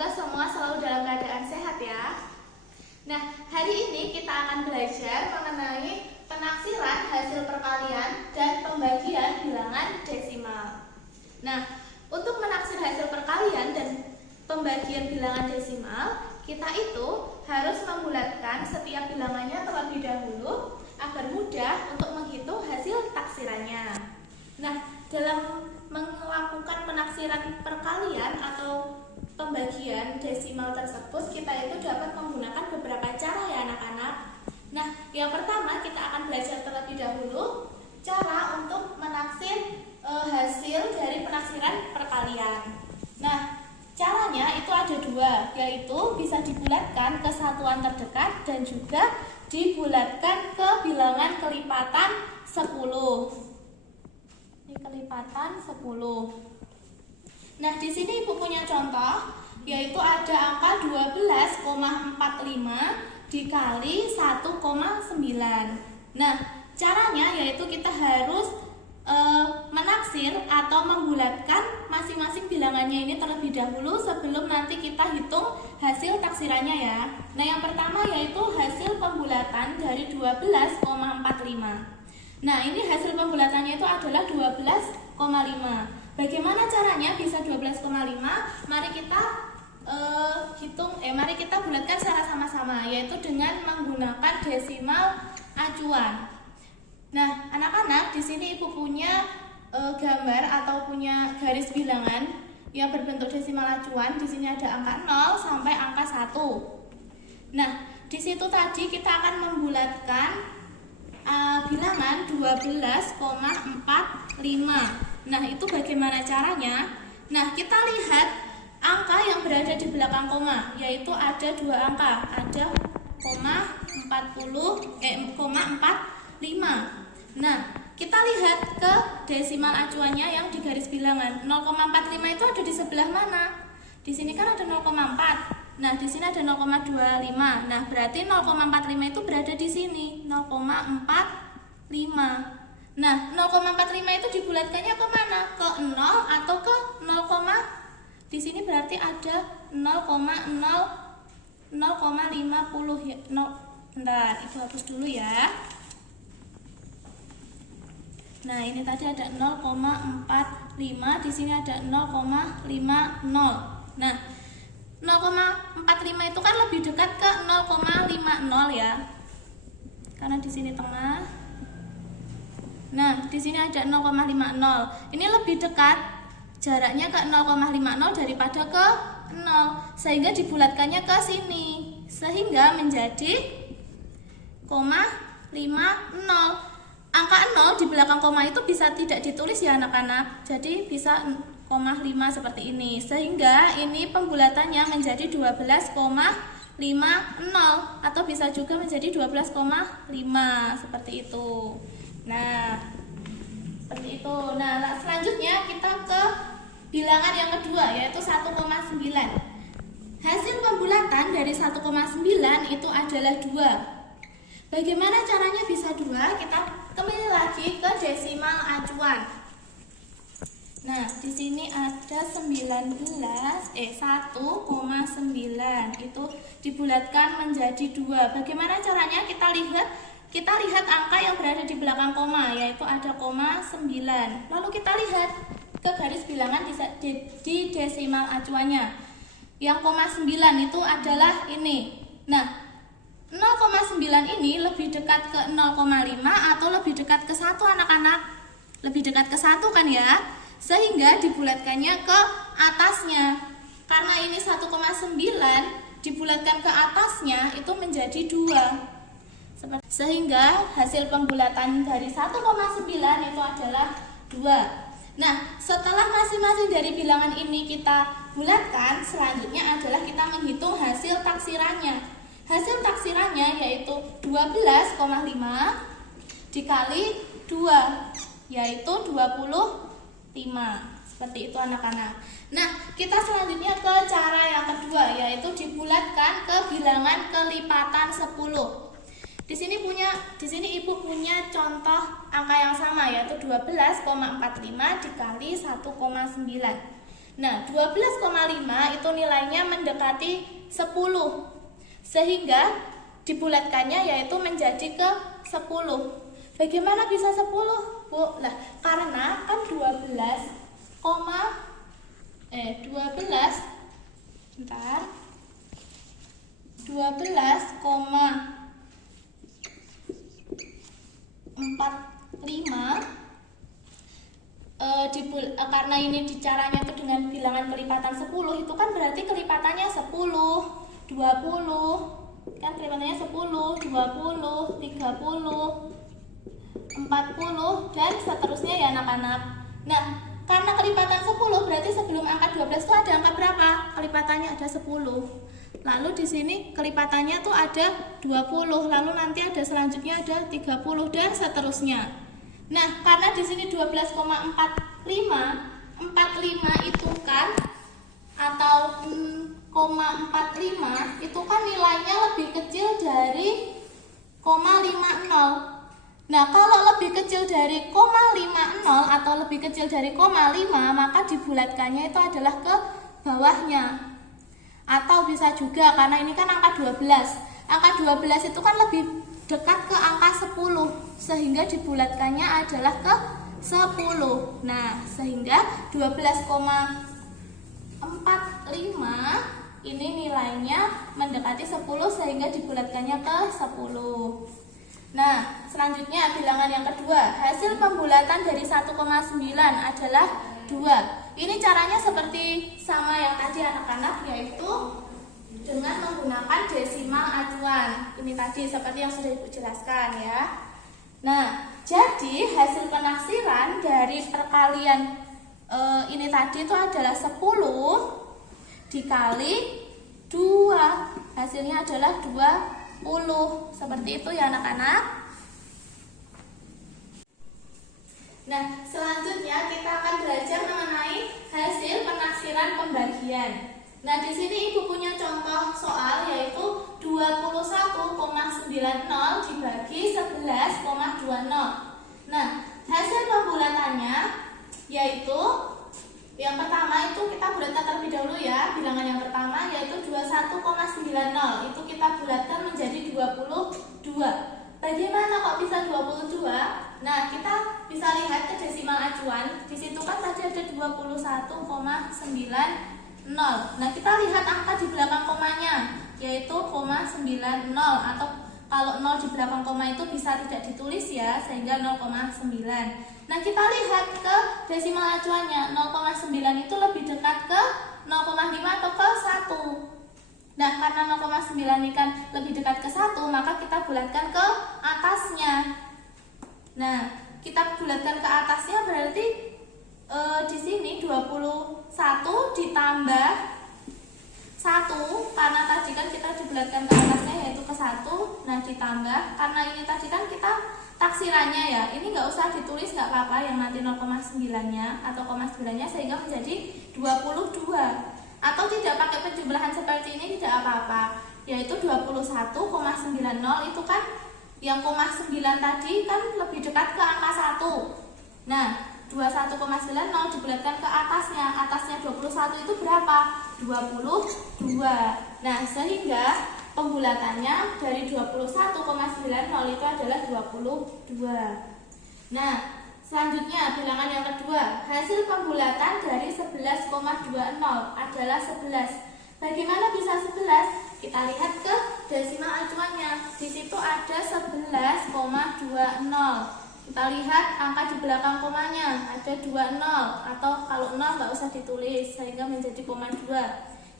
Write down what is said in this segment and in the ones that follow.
semoga semua selalu dalam keadaan sehat ya. Nah, hari ini kita akan belajar mengenai penaksiran hasil perkalian dan pembagian bilangan desimal. Nah, untuk menaksir hasil perkalian dan pembagian bilangan desimal, kita itu harus membulatkan setiap bilangannya terlebih dahulu agar mudah untuk menghitung hasil taksirannya. Nah, dalam melakukan penaksiran perkalian atau pembagian desimal tersebut, kita itu dapat menggunakan beberapa cara ya anak-anak. Nah, yang pertama kita akan belajar terlebih dahulu cara untuk menaksir hasil dari penaksiran perkalian. Nah, caranya itu ada dua, yaitu bisa dibulatkan ke satuan terdekat dan juga dibulatkan ke bilangan kelipatan 10. Ini kelipatan 10. Nah, di sini Ibu punya contoh, yaitu ada angka 12,45 dikali 1,9. Nah, caranya yaitu kita harus menaksir atau membulatkan masing-masing bilangannya ini terlebih dahulu sebelum nanti kita hitung hasil taksirannya ya. Nah, yang pertama yaitu hasil pembulatan dari 12,45. Nah, ini hasil pembulatannya itu adalah 12,5. Bagaimana caranya bisa 12,5? Mari kita mari kita bulatkan secara sama-sama, yaitu dengan menggunakan desimal acuan. Nah, anak-anak, di sini Ibu punya gambar atau punya garis bilangan yang berbentuk desimal acuan. Di sini ada angka 0 sampai angka 1. Nah, di situ tadi kita akan membulatkan bilangan 12,45. Nah, itu bagaimana caranya? Nah, kita lihat angka yang berada di belakang koma, yaitu ada dua angka, ada koma 45. Nah, kita lihat ke desimal acuannya yang di garis bilangan. 0,45 itu ada di sebelah mana? Di sini kan ada 0,4. Nah, di sini ada 0,25. Nah, berarti 0,45 itu berada di sini, 0,45. Nah, 0,45 itu dibulatkannya ke mana? Ke 0 atau ke 0, di sini berarti ada 0,50 ya. Bentar, itu hapus dulu ya. Nah, ini tadi ada 0,45, di sini ada 0,50. Nah, 0,45 itu kan lebih dekat ke 0,50 ya. Karena di sini tengah. Nah, di sini ada 0,50. Ini lebih dekat jaraknya ke 0,50 daripada ke 0. Sehingga dibulatkannya ke sini. Sehingga menjadi 0,50. Angka 0 di belakang koma itu bisa tidak ditulis ya anak-anak. Jadi bisa 0,5 seperti ini. Sehingga ini pembulatannya menjadi 12,50 atau bisa juga menjadi 12,5 seperti itu. Nah, seperti itu. Nah, selanjutnya kita ke bilangan yang kedua, yaitu 1,9. Hasil pembulatan dari 1,9 itu adalah 2. Bagaimana caranya bisa 2? Kita kembali lagi ke desimal acuan. Nah, di sini ada 1,9 itu dibulatkan menjadi 2. Bagaimana caranya? Kita lihat angka yang berada di belakang koma, yaitu ada 0,9. Lalu kita lihat ke garis bilangan di desimal acuannya. Yang 0,9 itu adalah ini. Nah, 0,9 ini lebih dekat ke 0,5 atau lebih dekat ke 1 anak-anak? Lebih dekat ke 1 kan ya? Sehingga dibulatkannya ke atasnya. Karena ini 1,9 dibulatkan ke atasnya itu menjadi 2. Sehingga hasil pembulatan dari 1,9 itu adalah 2. Nah, setelah masing-masing dari bilangan ini kita bulatkan, selanjutnya adalah kita menghitung hasil taksirannya. Hasil taksirannya yaitu 12,5 dikali 2, yaitu 25. Seperti itu anak-anak. Nah, kita selanjutnya ke cara yang kedua, yaitu dibulatkan ke bilangan kelipatan 10. Di sini Ibu punya contoh angka yang sama, yaitu 12,45 dikali 1,9. Nah, 12,5 itu nilainya mendekati 10. Sehingga dibulatkannya yaitu menjadi ke 10. Bagaimana bisa 10, Bu? Lah, karena kan 12,45 karena ini caranya itu dengan bilangan kelipatan 10, itu kan berarti kelipatannya 10, 20, kan kelipatannya 10, 20, 30, 40 dan seterusnya ya anak-anak. Nah, karena kelipatan 10 berarti sebelum angka 12 itu ada angka berapa? Kelipatannya ada 10. Lalu di sini kelipatannya tuh ada 20, lalu nanti ada selanjutnya ada 30 dan seterusnya. Nah, karena di sini 12,45 itu kan atau 0,45 itu kan nilainya lebih kecil dari 0,50. Nah, kalau lebih kecil dari 0,50 atau lebih kecil dari 0,5, maka dibulatkannya itu adalah ke bawahnya. Atau bisa juga karena ini kan angka 12. Angka 12 itu kan lebih dekat ke angka 10, sehingga dibulatkannya adalah ke 10. Nah, sehingga 12,45 ini nilainya mendekati 10 sehingga dibulatkannya ke 10. Nah, selanjutnya bilangan yang kedua, hasil pembulatan dari 1,9 adalah 2. Ini caranya seperti sama yang tadi anak-anak, yaitu dengan menggunakan desimal acuan. Ini tadi seperti yang sudah Ibu jelaskan ya. Nah, jadi hasil penaksiran dari perkalian ini tadi itu adalah 10 dikali 2. Hasilnya adalah 20. Seperti itu ya anak-anak. Nah, selanjutnya kita akan belajar mengenai hasil penaksiran pembagian. Nah, di sini Ibu punya contoh soal yaitu 21,90 dibagi 11,20. Nah, hasil pembulatannya yaitu yang pertama itu kita bulatkan terlebih dahulu ya. Bilangan yang pertama yaitu 21,90 itu kita bulatkan menjadi 22. Bagaimana kok bisa 22? Nah, kita bisa lihat ke desimal acuan. Di situ kan tadi ada 21,90. Nah, kita lihat angka di belakang komanya yaitu 0,90 atau kalau 0 di belakang koma itu bisa tidak ditulis ya, sehingga 0,9. Nah, kita lihat ke desimal acuannya. 0,9 itu lebih dekat ke 0,5 atau ke 1. Nah, karena 0,9 ini kan lebih dekat ke 1, maka kita bulatkan ke atasnya. Nah, kita bulatkan ke atasnya berarti di sini 21 ditambah 1, karena tadi kan kita dibulatkan ke atasnya yaitu ke 1. Nah, ditambah, karena ini tadi kan kita taksirannya ya, ini nggak usah ditulis, nggak apa-apa yang nanti 0,9-nya atau 0,9-nya, sehingga menjadi 22. Atau tidak pakai penjumlahan seperti ini tidak apa-apa, yaitu 21,90 itu kan yang 0,9 tadi kan lebih dekat ke angka 1. Nah, 21,90 dibulatkan ke atasnya 21 itu berapa? 22. Nah, sehingga pembulatannya dari 21,90 itu adalah 22. Nah, selanjutnya bilangan yang kedua, hasil pembulatan dari 11,20 adalah 11. Bagaimana bisa 11? Kita lihat ke desimal acuannya. Di situ ada 11,20. Kita lihat angka di belakang komanya ada 20 atau kalau 0 nggak usah ditulis sehingga menjadi 0,2.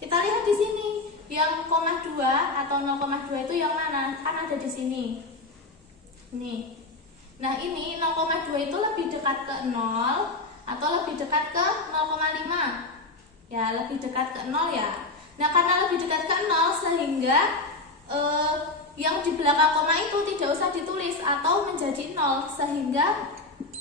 Kita lihat di sini yang 0,2 atau 0,2 itu yang mana? Kan ada di sini. Nih. Nah, ini 0,2 itu lebih dekat ke 0 atau lebih dekat ke 0,5? Ya, lebih dekat ke 0 ya. Nah, karena lebih dekat ke 0 sehingga yang di belakang koma itu tidak usah ditulis atau menjadi 0 sehingga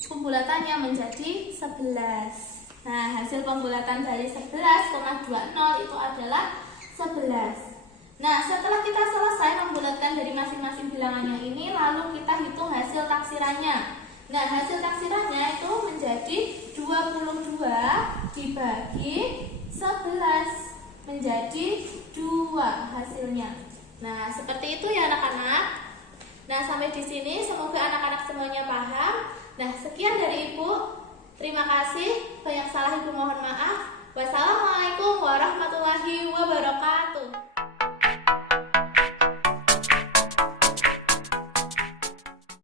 pembulatannya menjadi 11. Nah, hasil pembulatan dari 11,20 itu adalah 11. Nah, setelah kita selesai membulatkan dari masing-masing bilangannya ini, lalu kita hitung hasil taksirannya. Nah, hasil taksirannya itu menjadi 22 dibagi 11 menjadi 2 hasilnya. Nah, seperti itu ya anak-anak. Nah, sampai di sini semoga anak-anak semuanya paham. Nah, sekian dari Ibu. Terima kasih. Banyak salah Ibu mohon maaf. Wassalamualaikum.